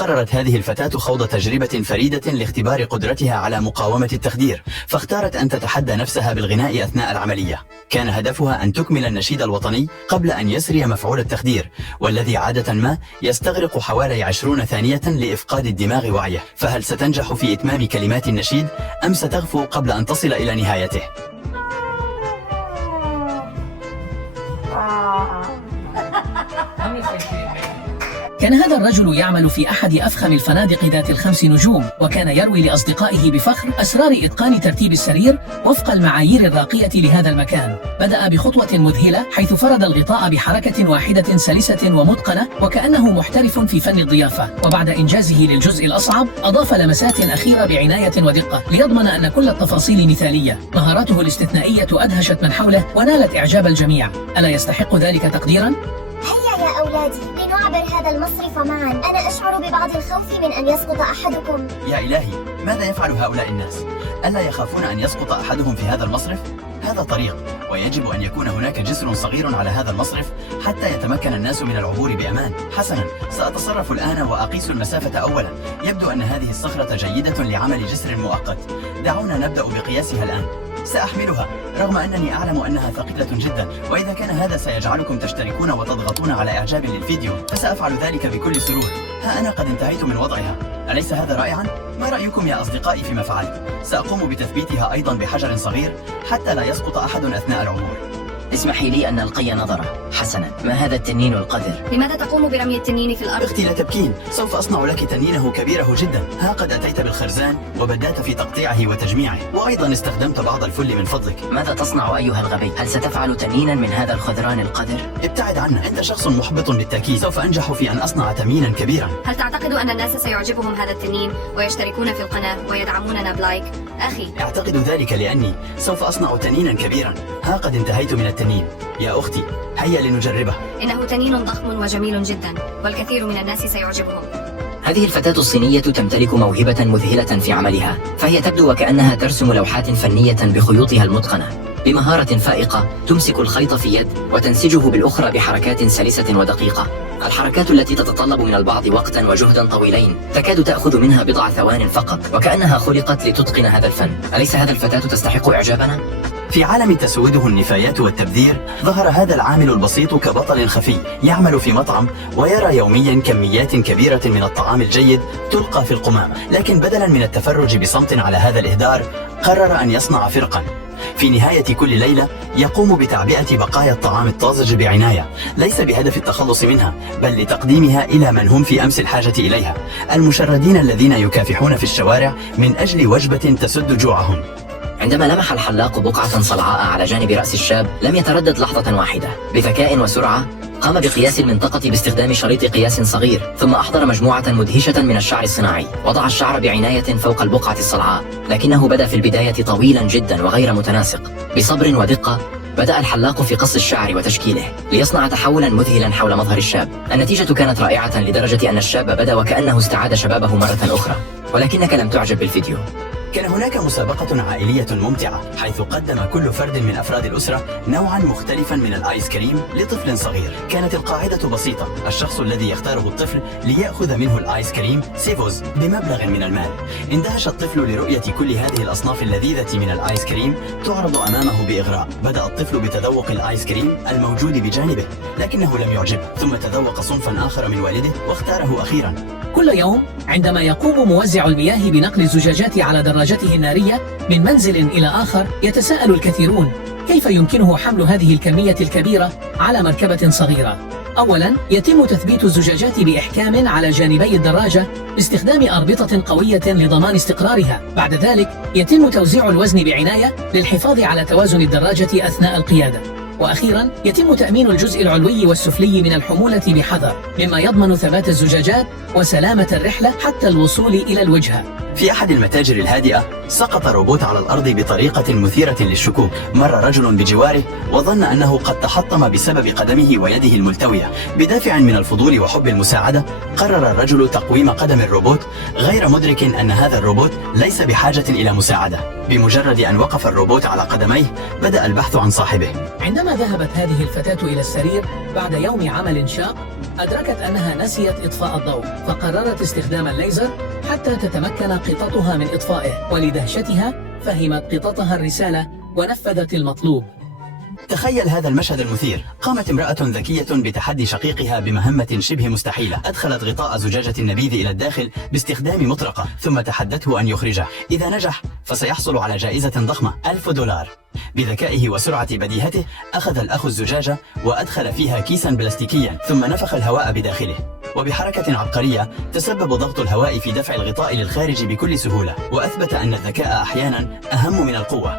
قررت هذه الفتاة خوض تجربة فريدة لاختبار قدرتها على مقاومة التخدير، فاختارت أن تتحدى نفسها بالغناء أثناء العملية. كان هدفها أن تكمل النشيد الوطني قبل أن يسري مفعول التخدير، والذي عادة ما يستغرق حوالي 20 ثانية لإفقاد الدماغ وعيه. فهل ستنجح في إتمام كلمات النشيد أم ستغفو قبل أن تصل إلى نهايته؟ كان هذا الرجل يعمل في أحد أفخم الفنادق ذات ال5 نجوم، وكان يروي لأصدقائه بفخر أسرار إتقان ترتيب السرير وفق المعايير الراقية لهذا المكان. بدأ بخطوة مذهلة حيث فرد الغطاء بحركة واحدة سلسة ومتقنة وكأنه محترف في فن الضيافة، وبعد إنجازه للجزء الأصعب أضاف لمسات أخيرة بعناية ودقة ليضمن أن كل التفاصيل مثالية. مهاراته الاستثنائية أدهشت من حوله ونالت إعجاب الجميع. ألا يستحق ذلك تقديرا؟ هيا يا أولادي لنعبر هذا المصرف معا. أنا أشعر ببعض الخوف من أن يسقط أحدكم. يا إلهي، ماذا يفعل هؤلاء الناس؟ ألا يخافون أن يسقط أحدهم في هذا المصرف؟ هذا طريق، ويجب أن يكون هناك جسر صغير على هذا المصرف حتى يتمكن الناس من العبور بأمان. حسنا، سأتصرف الآن وأقيس المسافة أولا. يبدو أن هذه الصخرة جيدة لعمل جسر مؤقت. دعونا نبدأ بقياسها الآن. سأحملها رغم أنني أعلم أنها ثقيلة جدا، وإذا كان هذا سيجعلكم تشتركون وتضغطون على إعجاب للفيديو فسأفعل ذلك بكل سرور. ها أنا قد انتهيت من وضعها، أليس هذا رائعا؟ ما رأيكم يا أصدقائي فيما فعلت؟ سأقوم بتثبيتها أيضا بحجر صغير حتى لا يسقط أحد أثناء العبور. اسمحي لي أن نلقي نظرة. حسنا، ما هذا التنين القذر؟ لماذا تقوم برمي التنين في الأرض؟ أختي لا تبكين، سوف أصنع لك تنينه كبيره جدا. ها قد أتيت بالخرزان وبدأت في تقطيعه وتجميعه، وأيضا استخدمت بعض الفل من فضلك. ماذا تصنع أيها الغبي؟ هل ستفعل تنينا من هذا الخذران القذر؟ ابتعد عنه، أنت شخص محبط بالتأكيد. سوف أنجح في أن أصنع تنينا كبيرا. هل تعتقد أن الناس سيعجبهم هذا التنين ويشتركون في القناة ويدعموننا بلايك؟ أخي، أعتقد ذلك لأني سوف أصنع تنينا كبيرا. ها قد انتهيت من التنين. يا أختي، هيا لنجربه. إنه تنين ضخم وجميل جدا، والكثير من الناس سيعجبهم. هذه الفتاة الصينية تمتلك موهبة مذهلة في عملها، فهي تبدو وكأنها ترسم لوحات فنية بخيوطها المتقنة. بمهارة فائقة تمسك الخيط في يد وتنسجه بالأخرى بحركات سلسة ودقيقة. الحركات التي تتطلب من البعض وقتا وجهدا طويلين تكاد تأخذ منها بضع ثوان فقط، وكأنها خلقت لتتقن هذا الفن. أليس هذا الفتاة تستحق إعجابنا؟ في عالم تسوده النفايات والتبذير، ظهر هذا العامل البسيط كبطل خفي يعمل في مطعم ويرى يوميا كميات كبيرة من الطعام الجيد تلقى في القمامة، لكن بدلا من التفرج بصمت على هذا الإهدار قرر أن يصنع فرقا. في نهاية كل ليلة يقوم بتعبئة بقايا الطعام الطازج بعناية، ليس بهدف التخلص منها بل لتقديمها إلى من هم في أمس الحاجة إليها، المشردين الذين يكافحون في الشوارع من أجل وجبة تسد جوعهم. عندما لمح الحلاق بقعة صلعاء على جانب رأس الشاب لم يتردد لحظة واحدة. بذكاء وسرعة قام بقياس المنطقة باستخدام شريط قياس صغير، ثم أحضر مجموعة مدهشة من الشعر الصناعي. وضع الشعر بعناية فوق البقعة الصلعاء، لكنه بدا في البداية طويلا جدا وغير متناسق. بصبر ودقة بدأ الحلاق في قص الشعر وتشكيله ليصنع تحولا مذهلا حول مظهر الشاب. النتيجة كانت رائعة لدرجة أن الشاب بدا وكأنه استعاد شبابه مرة أخرى. ولكنك لم تعجب بالفيديو. كان هناك مسابقة عائلية ممتعة حيث قدم كل فرد من أفراد الأسرة نوعا مختلفا من الآيس كريم لطفل صغير. كانت القاعدة بسيطة، الشخص الذي يختاره الطفل ليأخذ منه الآيس كريم سيفوز بمبلغ من المال. اندهش الطفل لرؤية كل هذه الأصناف اللذيذة من الآيس كريم تعرض أمامه بإغراء. بدأ الطفل بتذوق الآيس كريم الموجود بجانبه، لكنه لم يعجبه، ثم تذوق صنفا آخر من والده واختاره أخيرا. كل يوم عندما يقوم موزع المياه بنقل الزجاجات على دراجته النارية من منزل إلى آخر، يتساءل الكثيرون كيف يمكنه حمل هذه الكمية الكبيرة على مركبة صغيرة. أولا، يتم تثبيت الزجاجات بإحكام على جانبي الدراجة باستخدام أربطة قوية لضمان استقرارها. بعد ذلك يتم توزيع الوزن بعناية للحفاظ على توازن الدراجة أثناء القيادة. وأخيرا يتم تأمين الجزء العلوي والسفلي من الحمولة بحذر، مما يضمن ثبات الزجاجات وسلامة الرحلة حتى الوصول إلى الوجهة. في أحد المتاجر الهادئة سقط روبوت على الأرض بطريقة مثيرة للشكوك. مر رجل بجواره وظن أنه قد تحطم بسبب قدمه ويده الملتوية. بدافع من الفضول وحب المساعدة قرر الرجل تقويم قدم الروبوت، غير مدرك أن هذا الروبوت ليس بحاجة إلى مساعدة. بمجرد أن وقف الروبوت على قدميه بدأ البحث عن صاحبه. عندما ذهبت هذه الفتاة إلى السرير بعد يوم عمل شاق، أدركت أنها نسيت إطفاء الضوء، فقررت استخدام الليزر حتى تتمكن قطتها من إطفائه، ولدهشتها فهمت قطتها الرسالة ونفذت المطلوب. تخيل هذا المشهد المثير. قامت امرأة ذكية بتحدي شقيقها بمهمة شبه مستحيلة. أدخلت غطاء زجاجة النبيذ إلى الداخل باستخدام مطرقة، ثم تحدته أن يخرجه. إذا نجح فسيحصل على جائزة ضخمة $1000. بذكائه وسرعة بديهته أخذ الأخ الزجاجة وأدخل فيها كيسا بلاستيكيا، ثم نفخ الهواء بداخله. وبحركة عبقرية تسبب ضغط الهواء في دفع الغطاء للخارج بكل سهولة، وأثبت أن الذكاء أحيانا أهم من القوة.